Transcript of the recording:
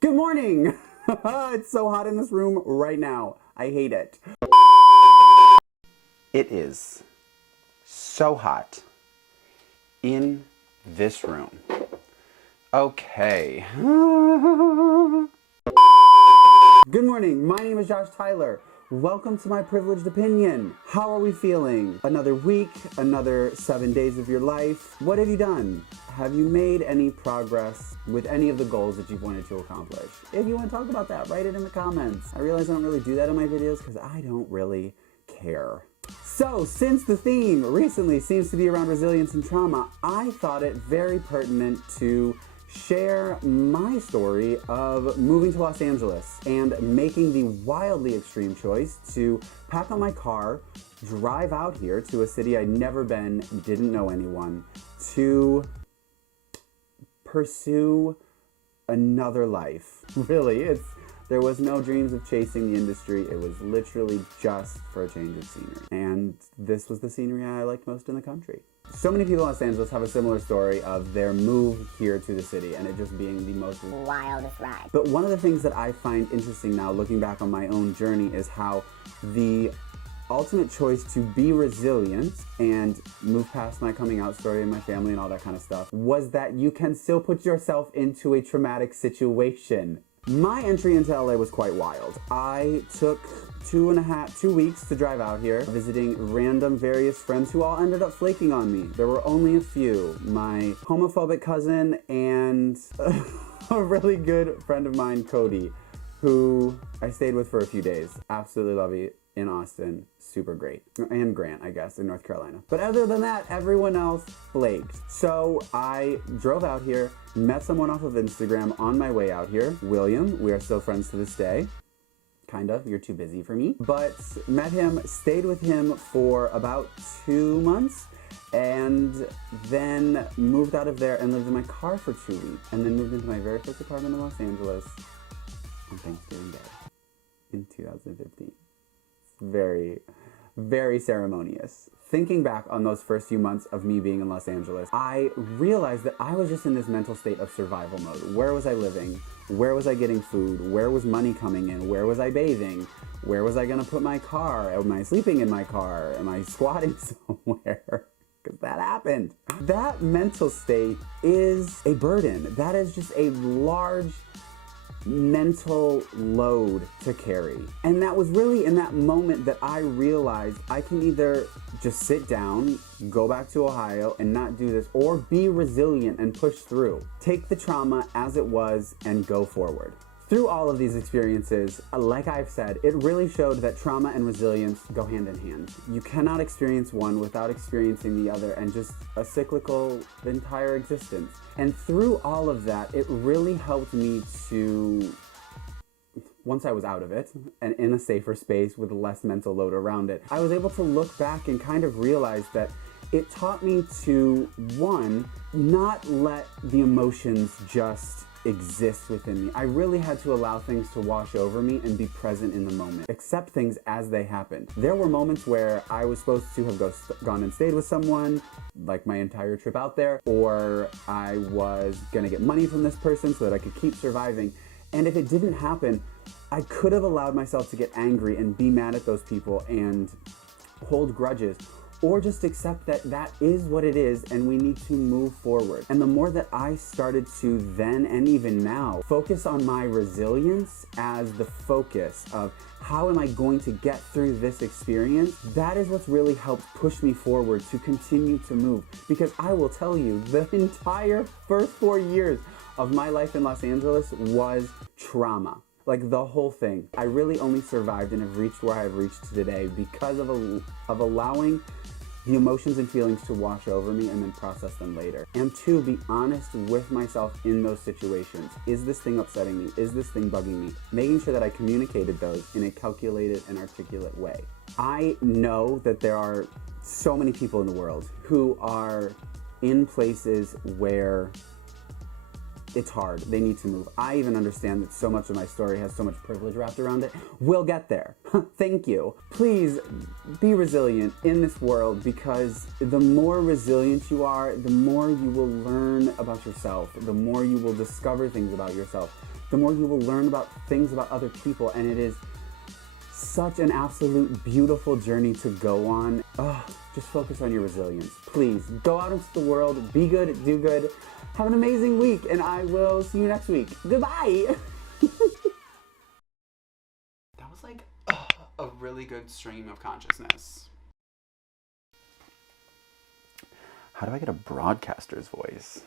Good morning! It's so hot in this room right now. I hate it. It is so hot in this room. Okay. Good morning. My name is Josh Tyler. Welcome to my privileged opinion. How are we feeling? Another week, another 7 days of your life. What have you done? Have you made any progress with any of the goals that you've wanted to accomplish? If you want to talk about that, write it in the comments. I realize I don't really do that in my videos because I don't really care. So, since the theme recently seems to be around resilience and trauma, I thought it very pertinent to share my story of moving to Los Angeles and making the wildly extreme choice to pack on my car, drive out here to a city I'd never been, didn't know anyone, to pursue another life. Really, there was no dreams of chasing the industry. It was literally just for a change of scenery. And this was the scenery I liked most in the country. So many people in Los Angeles have a similar story of their move here to the city and it just being the most wildest ride. But one of the things that I find interesting now, looking back on my own journey, is how the ultimate choice to be resilient and move past my coming out story and my family and all that kind of stuff was that you can still put yourself into a traumatic situation. My entry into LA was quite wild. I took 2 weeks to drive out here, visiting random various friends who all ended up flaking on me. There were only a few. My homophobic cousin and a really good friend of mine, Cody, who I stayed with for a few days. Absolutely love you. In Austin, super great. And Grant, I guess, in North Carolina. But other than that, everyone else flaked. So I drove out here, met someone off of Instagram on my way out here, William. We are still friends to this day. Kind of, you're too busy for me. But met him, stayed with him for about 2 months, and then moved out of there and lived in my car for 2 weeks. And then moved into my very first apartment in Los Angeles on Thanksgiving Day in 2015. Very, very ceremonious. Thinking back on those first few months of me being in Los Angeles, I realized that I was just in this mental state of survival mode. Where was I living? Where was I getting food? Where was money coming in? Where was I bathing? Where was I gonna put my car? Am I sleeping in my car? Am I squatting somewhere? Because that happened. That mental state is a burden. That is just a large mental load to carry. And that was really in that moment that I realized I can either just sit down, go back to Ohio and not do this, or be resilient and push through. Take the trauma as it was and go forward. Through all of these experiences, like I've said, it really showed that trauma and resilience go hand in hand. You cannot experience one without experiencing the other, and just a cyclical entire existence. And through all of that, it really helped me to, once I was out of it and in a safer space with less mental load around it, I was able to look back and kind of realize that it taught me to, one, not let the emotions just exist within me. I really had to allow things to wash over me and be present in the moment. Accept things as they happened. There were moments where I was supposed to have gone and stayed with someone, like my entire trip out there, or I was gonna get money from this person so that I could keep surviving. And if it didn't happen, I could have allowed myself to get angry and be mad at those people and hold grudges, or just accept that that is what it is and we need to move forward. And the more that I started to then, and even now, focus on my resilience as the focus of how am I going to get through this experience, that is what's really helped push me forward to continue to move. Because I will tell you, the entire first 4 years of my life in Los Angeles was trauma. Like the whole thing. I really only survived and have reached where I've reached today because of allowing the emotions and feelings to wash over me and then process them later. And to be honest with myself in those situations. Is this thing upsetting me? Is this thing bugging me? Making sure that I communicated those in a calculated and articulate way. I know that there are so many people in the world who are in places where it's hard. They need to move. I even understand that so much of my story has so much privilege wrapped around it. We'll get there. Thank you. Please be resilient in this world, because the more resilient you are, the more you will learn about yourself, the more you will discover things about yourself, the more you will learn about things about other people, and it is such an absolute beautiful journey to go on. Oh, just focus on your resilience. Please, go out into the world, be good, do good, have an amazing week, and I will see you next week. Goodbye! That was like a really good stream of consciousness. How do I get a broadcaster's voice?